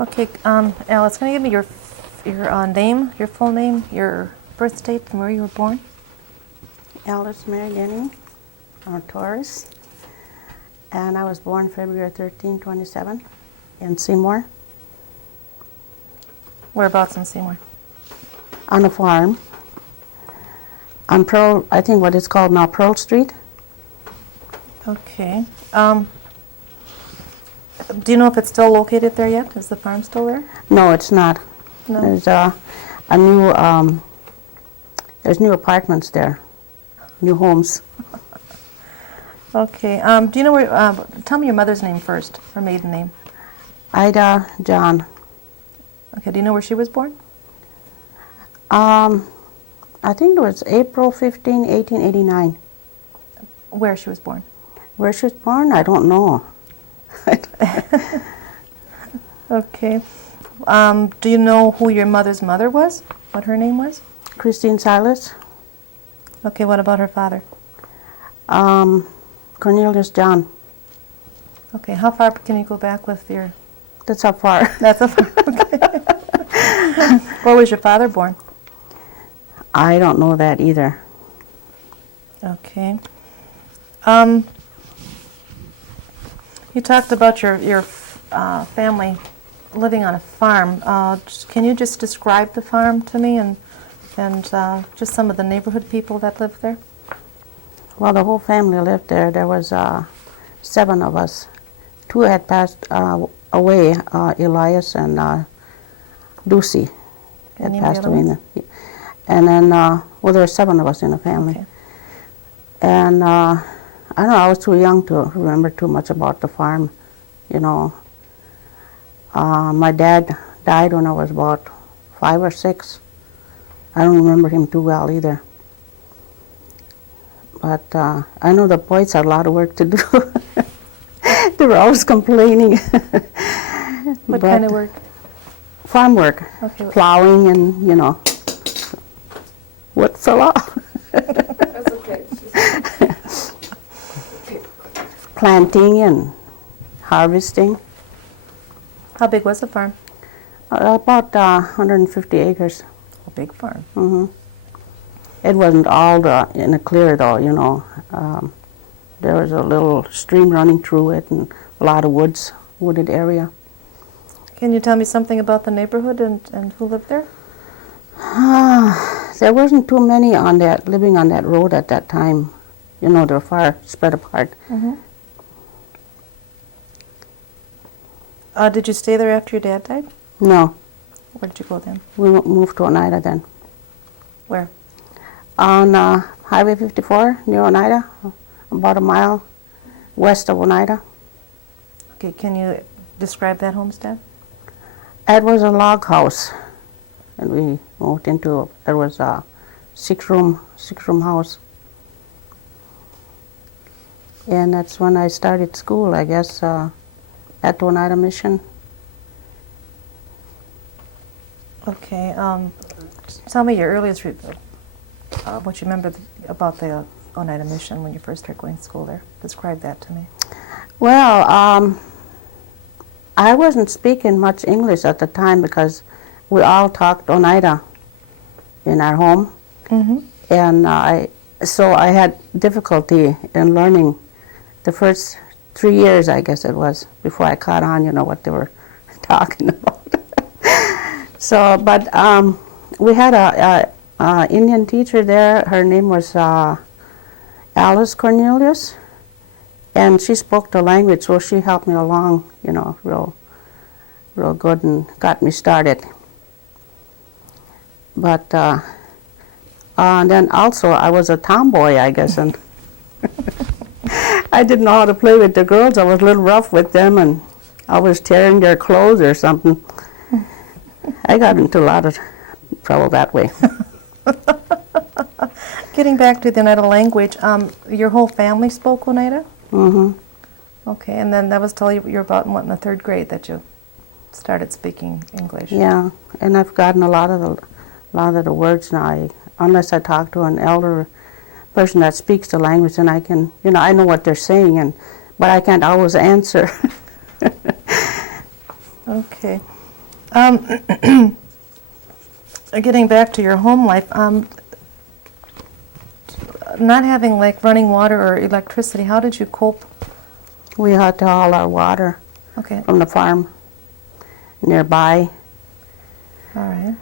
Okay, Alice, can you give me your name, your full name, your birth date, and where you were born? Alice Denny, Torres, and I was born February 13, 27, in Seymour. Whereabouts in Seymour? On a farm, on Pearl, I think what it's called now, Pearl Street. Okay. Do you know if it's still located there yet? Is the farm still there? No, it's not. No. There's a new, there's new apartments there, new homes. Okay. Do you know where? Tell me your mother's name first, her maiden name. Ida John. Okay. Do you know where she was born? I think it was April 15, 1889. Where she was born? Where she was born, I don't know. Okay. Do you know who your mother's mother was? What her name was? Christine Silas. Okay. What about her father? Cornelius John. Okay. How far can you go back with your? That's how far. That's a far. Okay. Where was your father born? I don't know that either. Okay. You talked about your family living on a farm. Can you just describe the farm to me and just some of the neighborhood people that lived there? Well, the whole family lived there. There was 7 of us. 2 had passed away, Elias and Lucy had Any passed other away. ones? And then, well, there were 7 of us in the family. Okay. And I don't know, I was too young to remember too much about the farm, you know. My dad died when I was about 5 or 6. I don't remember him too well either. But I know the boys had a lot of work to do. They were always complaining. What kind of work? Farm work, Okay. plowing and, you know, what fell off. That's okay. Planting and harvesting. How big was the farm? About 150 acres. A big farm. It wasn't all in a clear though, you know. There was a little stream running through it and a lot of wooded area. Can you tell me something about the neighborhood and who lived there? There wasn't too many living on that road at that time. You know, they were far spread apart. Did you stay there after your dad died? No, Where did you go then? we moved to Oneida then. Where? On Highway 54 near Oneida, about a mile west of Oneida. Okay, can you describe that homestead? It was a log house, and we moved into it was a six-room house. And that's when I started school, I guess, at the Oneida Mission. Okay, tell me your earliest, what you remember about the Oneida Mission when you first started going to school there. Describe that to me. Well, I wasn't speaking much English at the time because we all talked Oneida in our home. And so I had difficulty in learning the first 3 years, I guess it was, before I caught on, you know, what they were talking about. So, but we had a Indian teacher there. Her name was Alice Cornelius, and she spoke the language, so she helped me along, you know, real good and got me started. But then also I was a tomboy, I guess, and I didn't know how to play with the girls. I was a little rough with them, and I was tearing their clothes or something. I got into a lot of trouble that way. Getting back to the Oneida language, your whole family spoke Oneida? Okay, and then that was till you were about in the 3rd grade that you started speaking English. Yeah, and I've gotten a lot of the words now. Unless I talk to an elder person that speaks the language, and I can, you know, I know what they're saying, but I can't always answer. Okay. Getting back to your home life, not having like running water or electricity, how did you cope? We had to haul our water Okay, from the farm nearby. all right.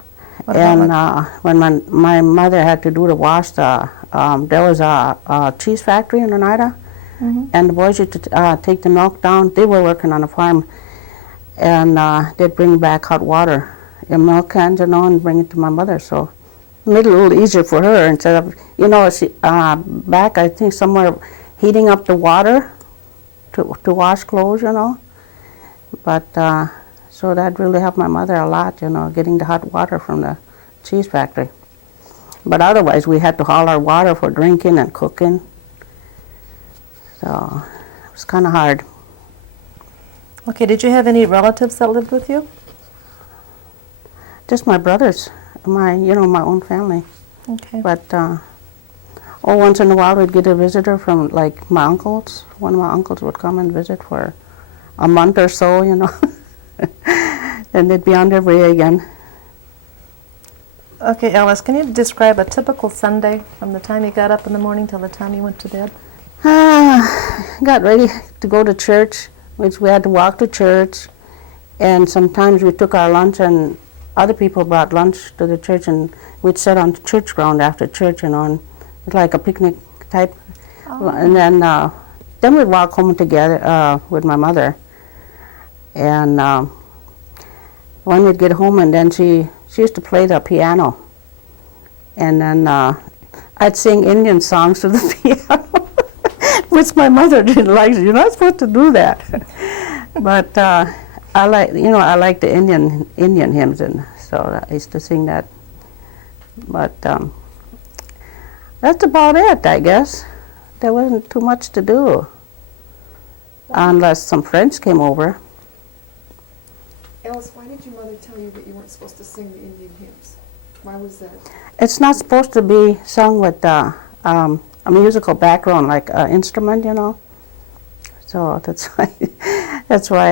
What about And like- when my mother had to do the wash, there was a cheese factory in Oneida, and the boys used to take the milk down. They were working on a farm, and they'd bring back hot water in milk cans, and bring it to my mother. So it made it a little easier for her instead of, she, back, I think, somewhere heating up the water to wash clothes, But so that really helped my mother a lot, getting the hot water from the cheese factory. But otherwise, we had to haul our water for drinking and cooking. So it was kind of hard. Okay, did you have any relatives that lived with you? Just my brothers, my own family. Okay. But once in a while, we'd get a visitor from like my uncles. One of my uncles would come and visit for a month or so, and they'd be on their way again. Okay, Alice, can you describe a typical Sunday from the time you got up in the morning till the time you went to bed? Got ready to go to church, which we had to walk to church, and sometimes we took our lunch and other people brought lunch to the church, and we'd sit on the church ground after church, and it's like a picnic type. And then we'd walk home together with my mother. And when we'd get home, and then she used to play the piano, and then I'd sing Indian songs to the piano, which my mother didn't like. You're not supposed to do that. But I like the Indian hymns, and so I used to sing that. But that's about it, I guess. There wasn't too much to do, unless some friends came over. Alice, why did your mother tell you that you weren't supposed to sing the Indian hymns? Why was that? It's not supposed to be sung with a musical background, like an instrument, So that's why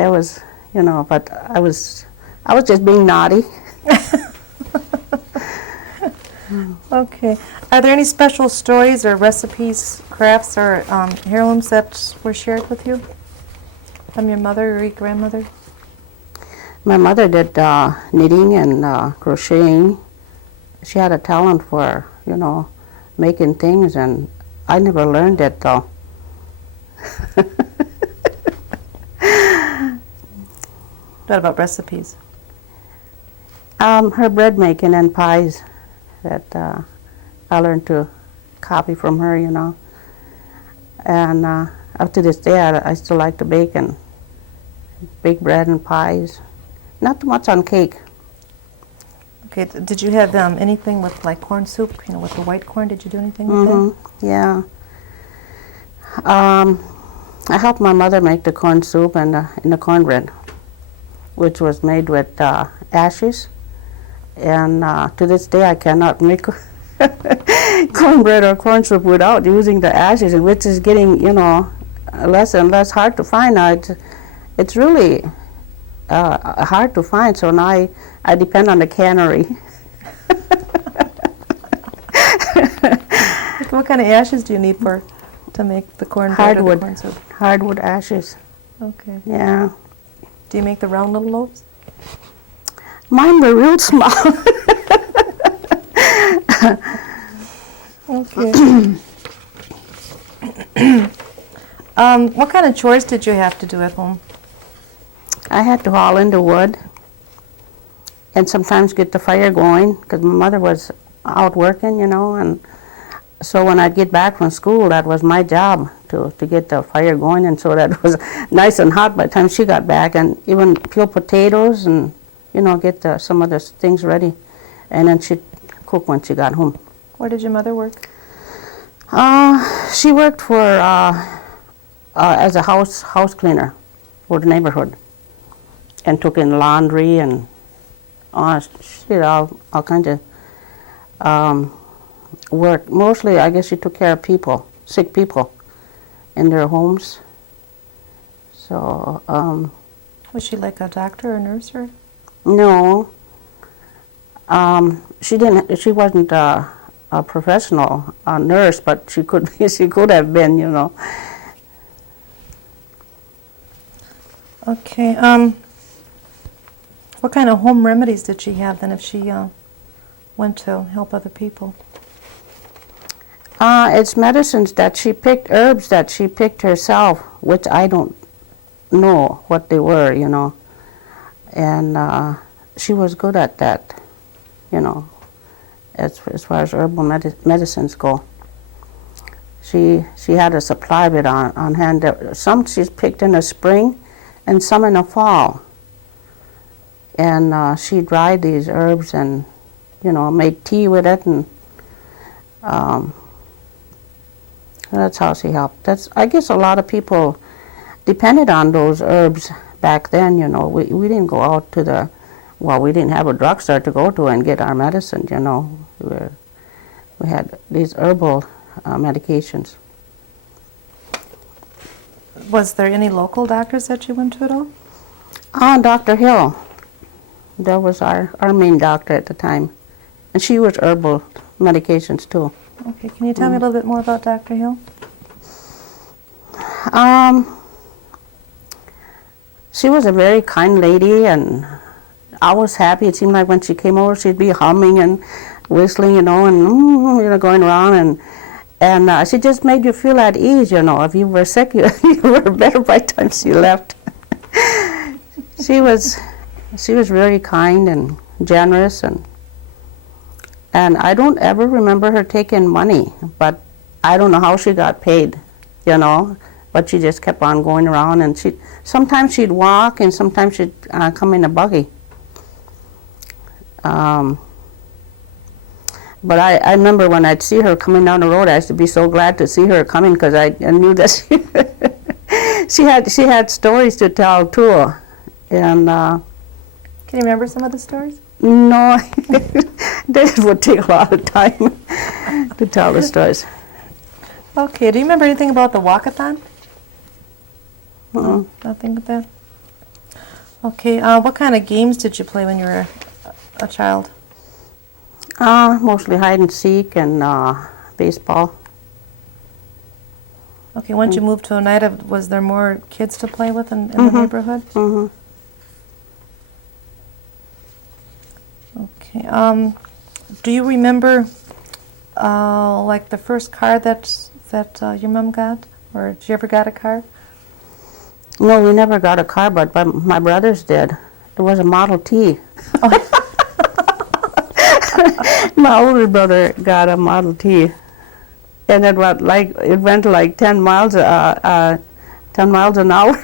I was, But I was just being naughty. Okay. Are there any special stories or recipes, crafts, or heirlooms that were shared with you from your mother or your grandmother? My mother did knitting and crocheting. She had a talent for, making things, and I never learned it, though. What about recipes? Her bread making and pies that I learned to copy from her, And up to this day, I still like to bake and bake bread and pies. Not too much on cake. Okay. Did you have anything with like corn soup? With the white corn. Did you do anything with that? Yeah. I helped my mother make the corn soup and the cornbread, which was made with ashes. And to this day, I cannot make cornbread or corn soup without using the ashes, which is getting, less and less hard to find now. It's really hard to find, so now I depend on the cannery. What kind of ashes do you need to make the cornbread or the corn soup? Hardwood ashes. Okay. Yeah. Do you make the round little loaves? Mine were real small. Okay. What kind of chores did you have to do at home? I had to haul in the wood and sometimes get the fire going because my mother was out working, and so when I'd get back from school, that was my job to get the fire going, and so that was nice and hot by the time she got back, and even peel potatoes and, get some of the things ready, and then she'd cook when she got home. Where did your mother work? She worked for as a house cleaner for the neighborhood, and took in laundry and she did all kinds of work. Mostly, I guess she took care of people, sick people, in their homes. So. Was she like a doctor or nurse or? No. She didn't. She wasn't a professional nurse, but she could be. She could have been, you know. Okay. What kind of home remedies did she have then if she went to help other people? It's medicines that she picked, herbs that she picked herself, which I don't know what they were, you know. And she was good at that, you know, as far as herbal medicines go. She had a supply of it on hand. Some she's picked in the spring and some in the fall. And she dried these herbs and, you know, made tea with it, and that's how she helped. I guess a lot of people depended on those herbs back then, you know. We didn't go out to we didn't have a drugstore to go to and get our medicine, you know. We had these herbal medications. Was there any local doctors that you went to at all? Dr. Hill. That was our main doctor at the time. And she was herbal medications too. Okay, can you tell me a little bit more about Dr. Hill? She was a very kind lady, and I was happy. It seemed like when she came over, she'd be humming and whistling, you know, and you know, going around, and she just made you feel at ease, you know. If you were sick, you were better by the time she left. She was very kind and generous, and I don't ever remember her taking money, but I don't know how she got paid, you know. But she just kept on going around, and sometimes she'd walk, and sometimes she'd come in a buggy. But I remember when I'd see her coming down the road, I used to be so glad to see her coming, because I knew that she had stories to tell too. And Can you remember some of the stories? no, that would take a lot of time to tell the stories. Okay, do you remember anything about the walkathon? Mm-mm. Nothing with that? Okay, what kind of games did you play when you were a child? Mostly hide and seek and baseball. Okay, once you moved to Oneida, was there more kids to play with in the neighborhood? Mm-hmm. Okay, do you remember like the first car that your mom got? Or did you ever got a car? No, we never got a car, but my brothers did. It was a Model T. My older brother got a Model T, and it went like 10 miles an hour.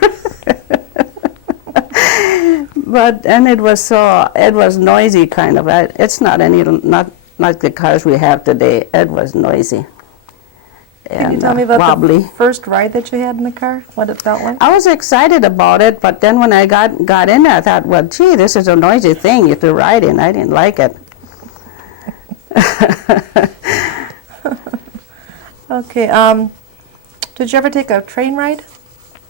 And it was noisy, kind of. It's not like the cars we have today. It was noisy. Can you tell me about wobbly. the first ride that you had in the car? What it felt like? I was excited about it, but then when I got in there, I thought, well, gee, this is a noisy thing you have to ride in. I didn't like it. Okay, did you ever take a train ride?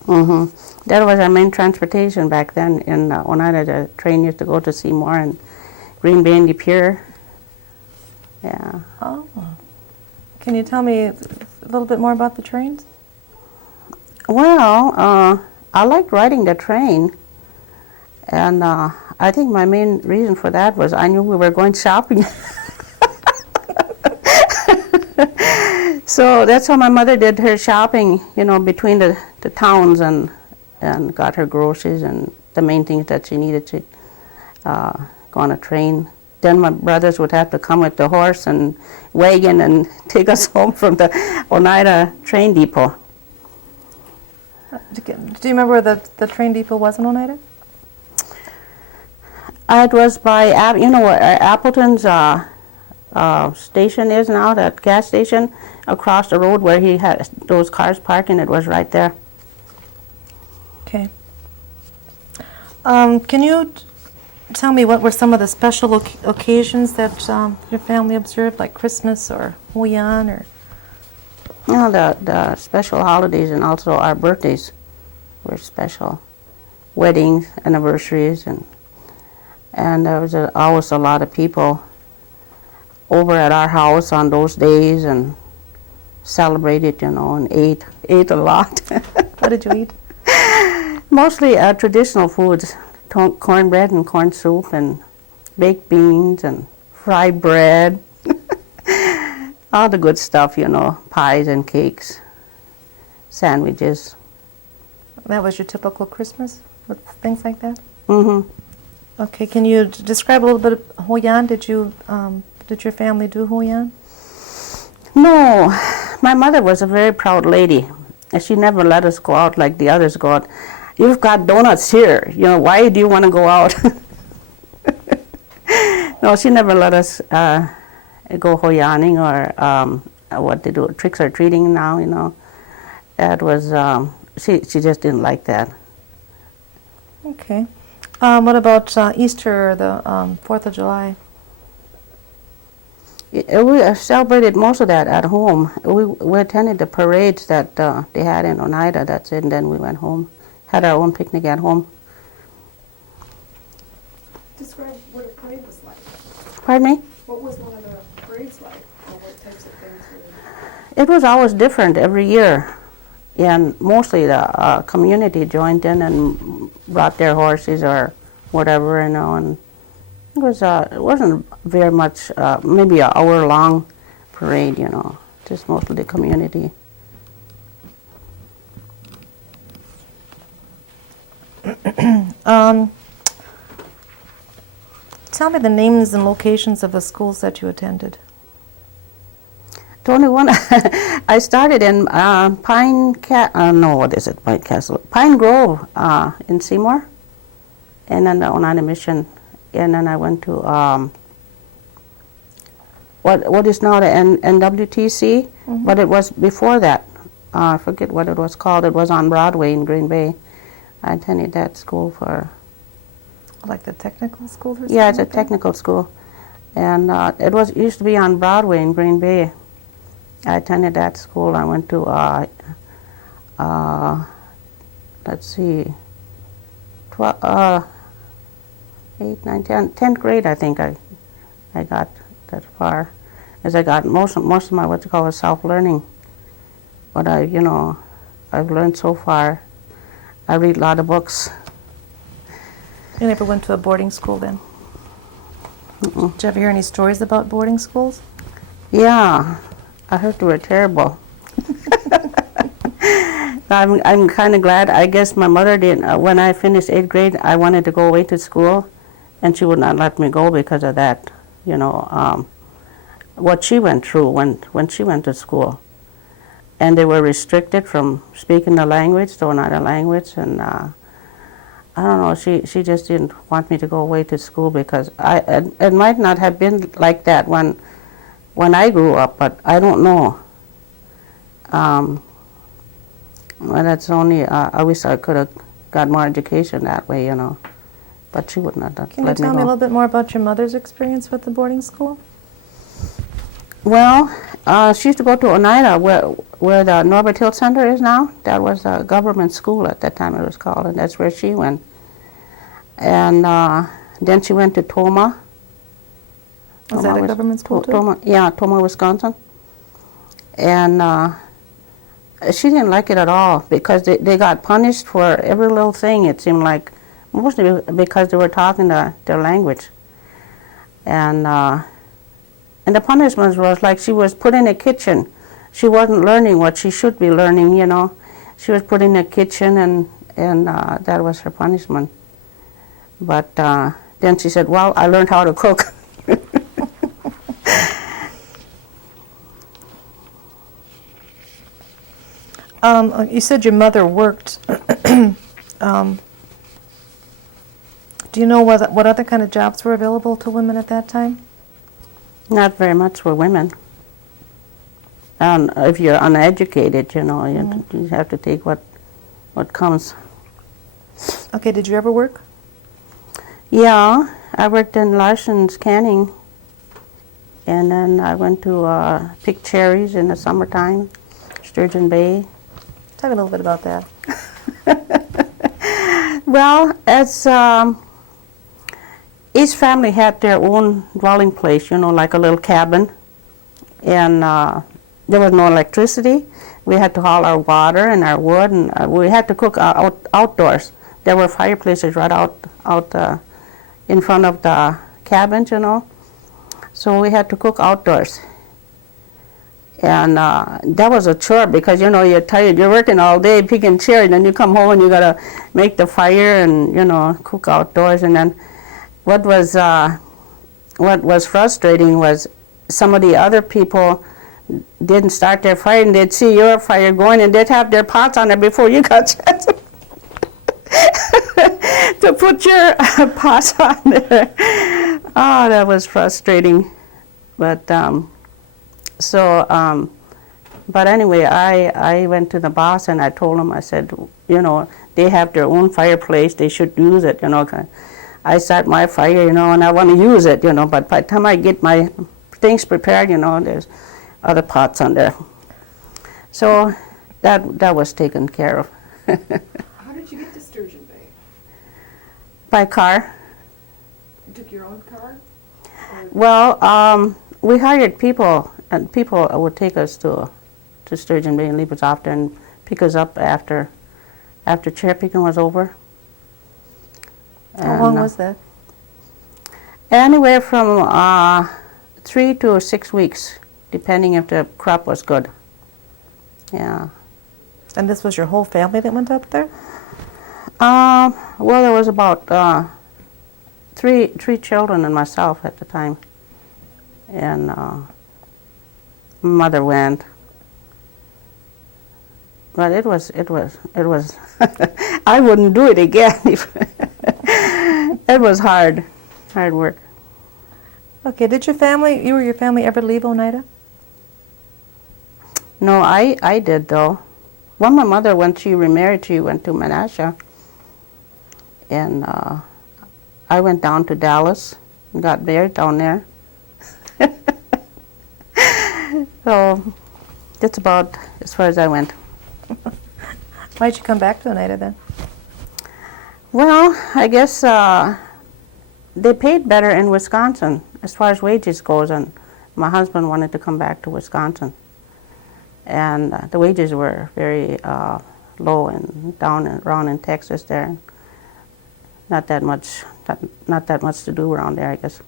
Mm-hmm. That was our main transportation back then in Oneida. The train used to go to Seymour and Green Bay and De Pere. Yeah. Oh. Can you tell me a little bit more about the trains? Well, I liked riding the train, and I think my main reason for that was I knew we were going shopping. So that's how my mother did her shopping, you know, between the towns, and got her groceries and the main things that she needed to go on a train. Then my brothers would have to come with the horse and wagon and take us home from the Oneida train depot. Do you remember where the train depot was in Oneida? It was by, you know where Appleton's station is now, that gas station, across the road where he had those cars parking. It was right there. Okay. Can you tell me what were some of the special occasions that your family observed, like Christmas or Huyan or? You know, the special holidays and also our birthdays were special. Weddings, anniversaries, and And there was always a lot of people over at our house on those days and celebrated, and ate a lot. What did you eat? Mostly traditional foods, cornbread and corn soup and baked beans and fried bread. All the good stuff, pies and cakes, sandwiches. That was your typical Christmas with things like that? Mm-hmm. Okay, can you describe a little bit of Hoyan? Did your family do Hoyan? No, my mother was a very proud lady, and she never let us go out like the others go out. You've got donuts here, why do you want to go out? No, she never let us go Hoyaning or what they do, tricks or treating now, That was, she just didn't like that. Okay. What about Easter or the 4th of July? We celebrated most of that at home. We attended the parades that they had in Oneida, that's it, and then we went home. Had our own picnic at home. Describe what a parade was like. Pardon me? What was one of the parades like, or what types of things were It was always different every year. And mostly the community joined in and brought their horses or whatever, and it wasn't very much, maybe an hour-long parade, just mostly the community. Tell me the names and locations of the schools that you attended. The only one I started in Pine Grove in Seymour, and then the Oneida Mission, and then I went to what is now the NWTC, but it was before that. I forget what it was called. It was on Broadway in Green Bay. I attended that school for. Like the technical school or something? Yeah, it's a like that? technical school, and it used to be on Broadway in Green Bay. I attended that school. I went to, let's see, 8, 9, 10th grade, I think I got that far. As I got most of my, what you call it, self-learning. But I've learned so far. I read a lot of books. You never went to a boarding school then? Mm-mm. Did you ever hear any stories about boarding schools? Yeah, I heard they were terrible. I'm kind of glad. I guess my mother didn't. When I finished 8th grade, I wanted to go away to school, and she would not let me go because of that. What she went through when she went to school, and they were restricted from speaking the language, the Oneida language, and I don't know. She just didn't want me to go away to school because it might not have been like that when I grew up, but I don't know. Well, that's only, I wish I could have got more education that way, but she would not let me go. Can you tell me a little bit more about your mother's experience with the boarding school? Well, she used to go to Oneida, where the Norbert Hill Center is now. That was a government school at that time, it was called, and that's where she went. And then she went to Tomah. Was that a government school too? Tomah, Wisconsin. And she didn't like it at all because they got punished for every little thing, it seemed like, mostly because they were talking their language. And the punishment was like she was put in a kitchen. She wasn't learning what she should be learning, She was put in a kitchen, and that was her punishment. But then she said, well, I learned how to cook. You said your mother worked. Do you know what other kind of jobs were available to women at that time? Not very much for women. And if you're uneducated, you have to take what comes. Okay, did you ever work? Yeah, I worked in Larson's Canning, and then I went to pick cherries in the summertime, Sturgeon Bay. Tell me a little bit about that. Well, as each family had their own dwelling place, like a little cabin. And there was no electricity. We had to haul our water and our wood, and we had to cook outdoors. There were fireplaces right out in front of the cabins, So we had to cook outdoors. And that was a chore because, you're tired. You're working all day picking cherry, and then you come home and you got to make the fire and, cook outdoors. And then what was frustrating was some of the other people didn't start their fire, and they'd see your fire going, and they'd have their pots on there before you got a chance to put your pots on there. Oh, that was frustrating. But but anyway, I went to the boss and I told him, I said, they have their own fireplace, they should use it, I start my fire, and I want to use it, but by the time I get my things prepared, there's other pots on there. So that was taken care of. How did you get to Sturgeon Bay? By car. You took your own car? Or Well, we hired people, and people would take us to Sturgeon Bay and leave us off there and pick us up after chair picking was over. How long was that? Anywhere from 3 to 6 weeks, depending if the crop was good. Yeah. And this was your whole family that went up there? Well, there was about three children and myself at the time, and mother went. But it was. I wouldn't do it again. It was hard work. Okay, did your family ever leave Oneida? No, I did though. Well, my mother, when she remarried, she went to Menasha, and I went down to Dallas and got married down there. So that's about as far as I went. Why'd you come back to Oneida then? Well, I guess they paid better in Wisconsin as far as wages goes, and my husband wanted to come back to Wisconsin. And the wages were very low and down and around in Texas there. Not that much to do around there, I guess.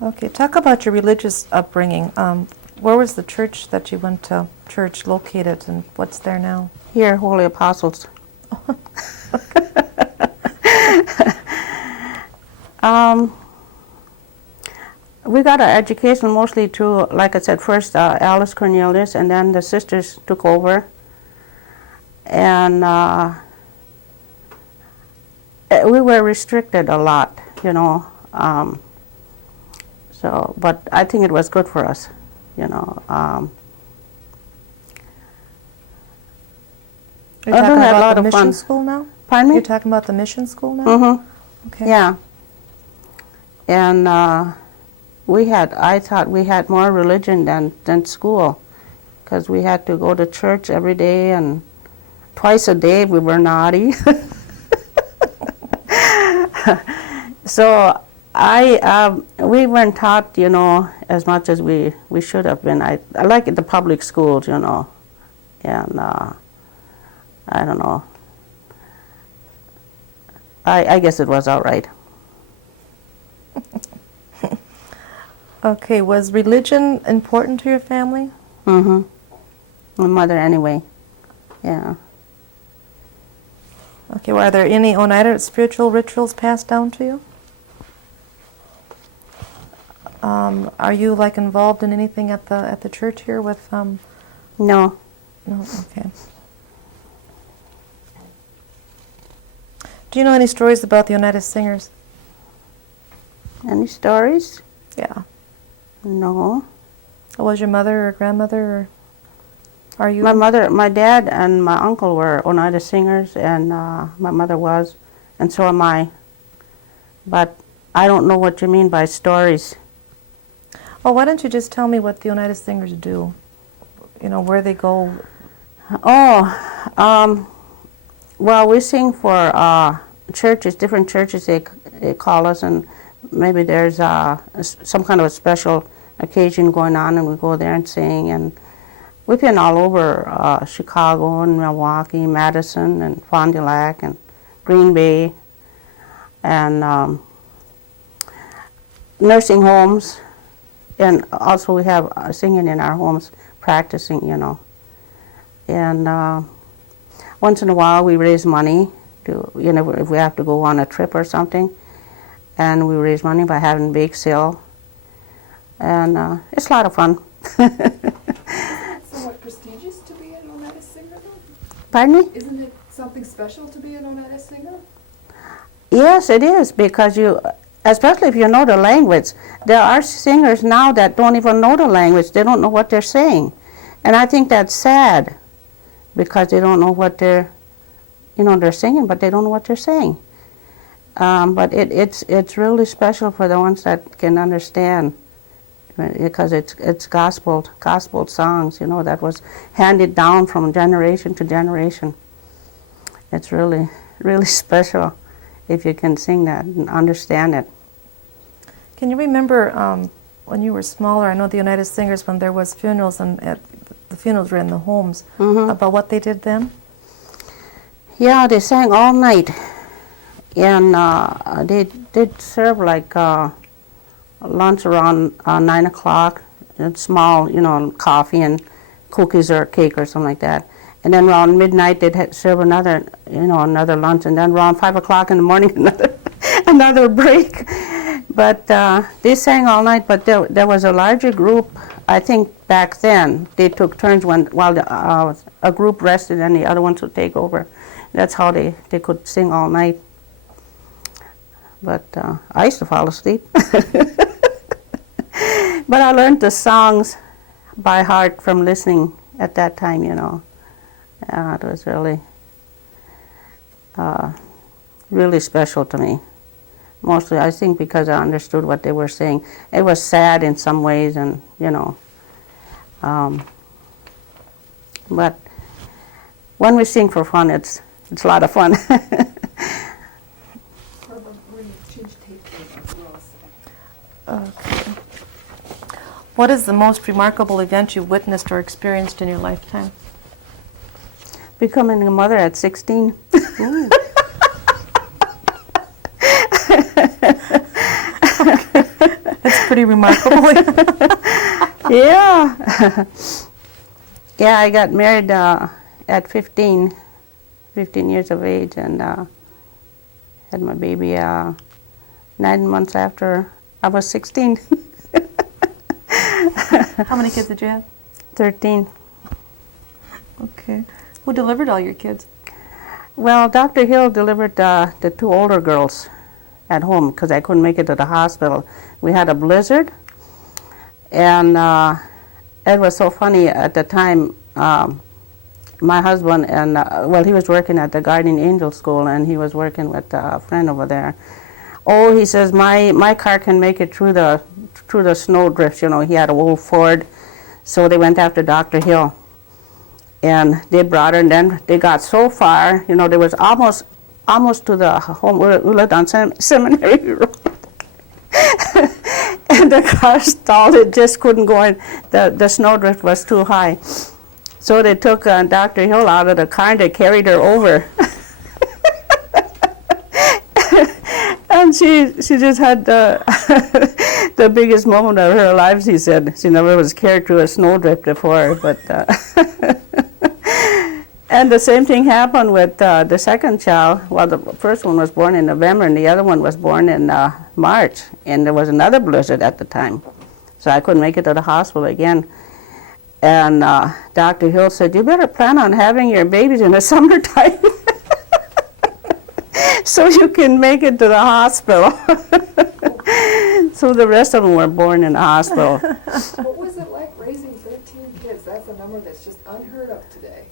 Okay, talk about your religious upbringing. Where was the church that you went to church located, and what's there now? Here, Holy Apostles. We got our education mostly through, like I said, first Alice Cornelius, and then the sisters took over. And we were restricted a lot, So, but I think it was good for us, You're I talking had a about lot the of mission fun. school now? Pardon me? You're talking about the mission school now? Mm-hmm. Okay. Yeah. And I thought we had more religion than school, because we had to go to church every day, and twice a day we were naughty. So we weren't taught, as much as we should have been. I like the public schools, and I don't know. I guess it was all right. Okay, was religion important to your family? Mm-hmm. My mother, anyway. Yeah. Okay, were there any Oneida spiritual rituals passed down to you? Are you involved in anything at the church here with? No. No. Okay. Do you know any stories about the Oneida singers? Any stories? Yeah. No. Was your mother or grandmother, or are you? My dad and my uncle were Oneida singers, and my mother was, and so am I. But I don't know what you mean by stories. Well, why don't you just tell me what the Oneida singers do? Where they go. Oh, well, we sing for churches, different churches, they call us, and maybe there's some kind of a special occasion going on, and we go there and sing. And we've been all over Chicago and Milwaukee, Madison, and Fond du Lac, and Green Bay, and nursing homes, and also we have singing in our homes, practicing, you know. And once in a while we raise money to, you know, if we have to go on a trip or something, and we raise money by having bake sale, and it's a lot of fun. Isn't it somewhat prestigious to be an Oneida singer, though? Pardon me? Isn't it something special to be an Oneida singer? Yes, it is, because you, especially if you know the language. There are singers now that don't even know the language. They don't know what they're saying. And I think that's sad, because they don't know what they're, you know, they're singing, but they don't know what they're saying. But it's really special for the ones that can understand, because it's gospel songs, you know, that was handed down from generation to generation. It's really, really special if you can sing that and understand it. Can you remember when you were smaller, I know the United Singers, when there was funerals, and the funerals were in the homes, about what they did then? Yeah, they sang all night, and they did serve like lunch around 9 o'clock, and small, you know, coffee and cookies or cake or something like that. And then around midnight they'd serve another, you know, another lunch, and then around 5 o'clock in the morning another break. But they sang all night. But there was a larger group. I think back then they took turns while a group rested and the other ones would take over. That's how they could sing all night. But I used to fall asleep. But I learned the songs by heart from listening at that time, you know. It was really, really special to me. Mostly, I think, because I understood what they were saying. It was sad in some ways, and, you know. But when we sing for fun, it's a lot of fun. We're going to change tape as well. Okay. What is the most remarkable event you witnessed or experienced in your lifetime? Becoming a mother at 16. That's pretty remarkable. Yeah. Yeah, I got married at 15 years of age, and had my baby 9 months after I was 16. How many kids did you have? 13. Okay. Who delivered all your kids? Well, Dr. Hill delivered the two older girls at home because I couldn't make it to the hospital. We had a blizzard, and it was so funny at the time. My husband and well, he was working at the Guardian Angel School, and he was working with a friend over there. Oh, he says my car can make it through the snow drifts. You know, he had a old Ford, so they went after Dr. Hill, and they brought her. And then they got so far, you know, there was almost to the home. We lived on Seminary Road. And the car stalled. It just couldn't go in. The snowdrift was too high. So they took Dr. Hill out of the car and they carried her over. And she just had the biggest moment of her life, he said. She never was carried through a snowdrift before. But and the same thing happened with the second child. Well, the first one was born in November and the other one was born in March. And there was another blizzard at the time. So I couldn't make it to the hospital again. And Dr. Hill said, you better plan on having your babies in the summertime so you can make it to the hospital. So the rest of them were born in the hospital. What was it like raising 13 kids? That's a number that's just unheard of today.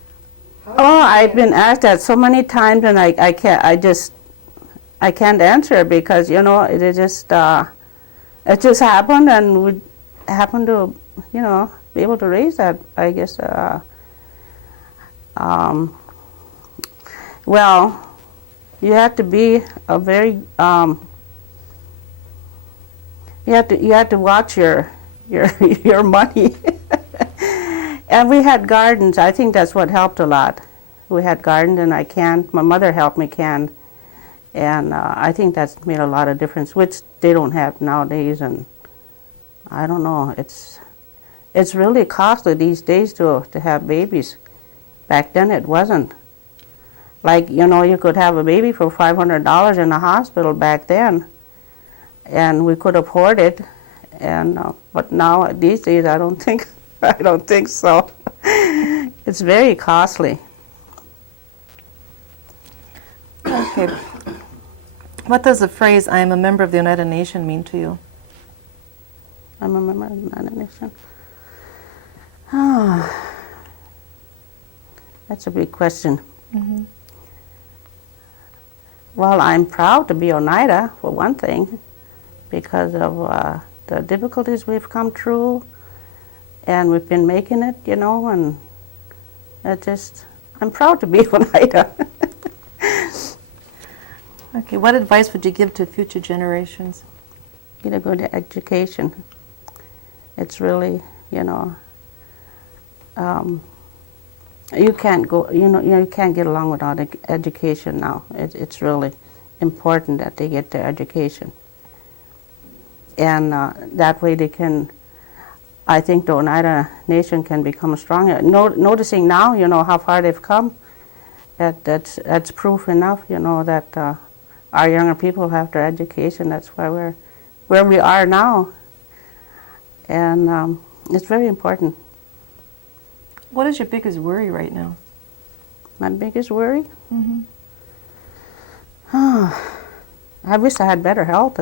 How did Oh, you I've been manage? asked that so many times, and I can't answer because, you know, it just happened, and we happened to, you know, be able to raise that, I guess. Well, You had to be a very you had to watch your your money. And we had gardens. I think that's what helped a lot. We had gardens, and I canned. My mother helped me can, and I think that's made a lot of difference, which they don't have nowadays. And I don't know. It's really costly these days to have babies. Back then it wasn't. Like, you know, you could have a baby for $500 in the hospital back then, and we could afford it. And but now these days I don't think I don't think so. It's very costly. Okay. What does the phrase "I am a member of the United Nations" mean to you? I'm a member of the United Nations. Ah, that's a big question. Mm-hmm. Well, I'm proud to be Oneida, for one thing, because of the difficulties we've come through, and we've been making it, you know, and I'm proud to be Oneida. Okay. What advice would you give to future generations? Get a good education. It's really, you know, you can't go, you can't get along without education now. It's really important that they get their education. And that way they can, I think the Oneida Nation can become stronger. Noticing now, you know, how far they've come, that's proof enough, you know, that our younger people have their education. That's why we're where we are now. And it's very important. What is your biggest worry right now? My biggest worry? Mm-hmm. I wish I had better health.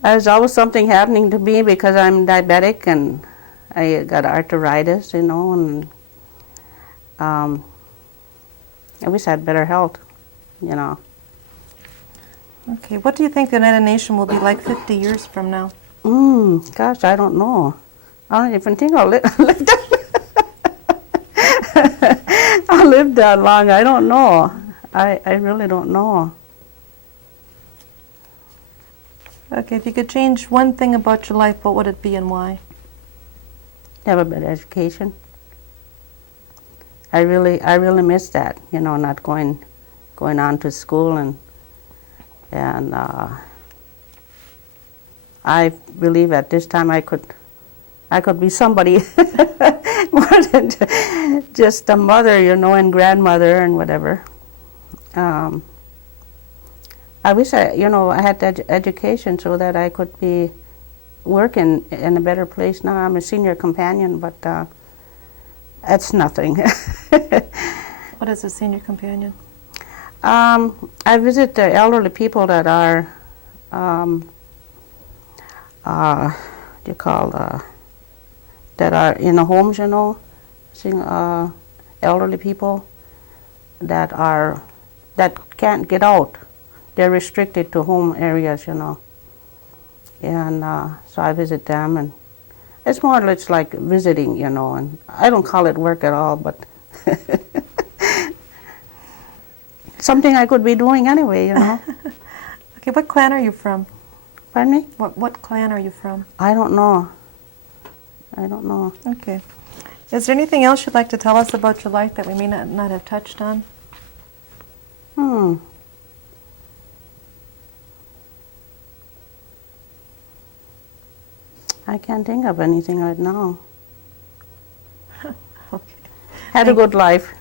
There's always something happening to me because I'm diabetic and I got arthritis, you know, and I wish I had better health, you know. Okay. What do you think the United Nations will be like 50 years from now? Gosh, I don't know. I don't even think I'll live that. I'll live that long. I don't know. I really don't know. Okay. If you could change one thing about your life, what would it be and why? Have a better education. I really miss that. You know, not going on to school and I believe at this time I could be somebody more than just a mother, you know, and grandmother and whatever. I wish I had that education so that I could be working in a better place. Now I'm a senior companion, but that's nothing. What is a senior companion? I visit the elderly people that are, that are in the homes, you know, elderly people that can't get out. They're restricted to home areas, you know. And so I visit them, and it's more or less like visiting, you know, and I don't call it work at all, but something I could be doing anyway, you know. Okay, what clan are you from? Pardon me? What clan are you from? I don't know. Okay. Is there anything else you'd like to tell us about your life that we may not have touched on? I can't think of anything right now. Okay. Had a good life.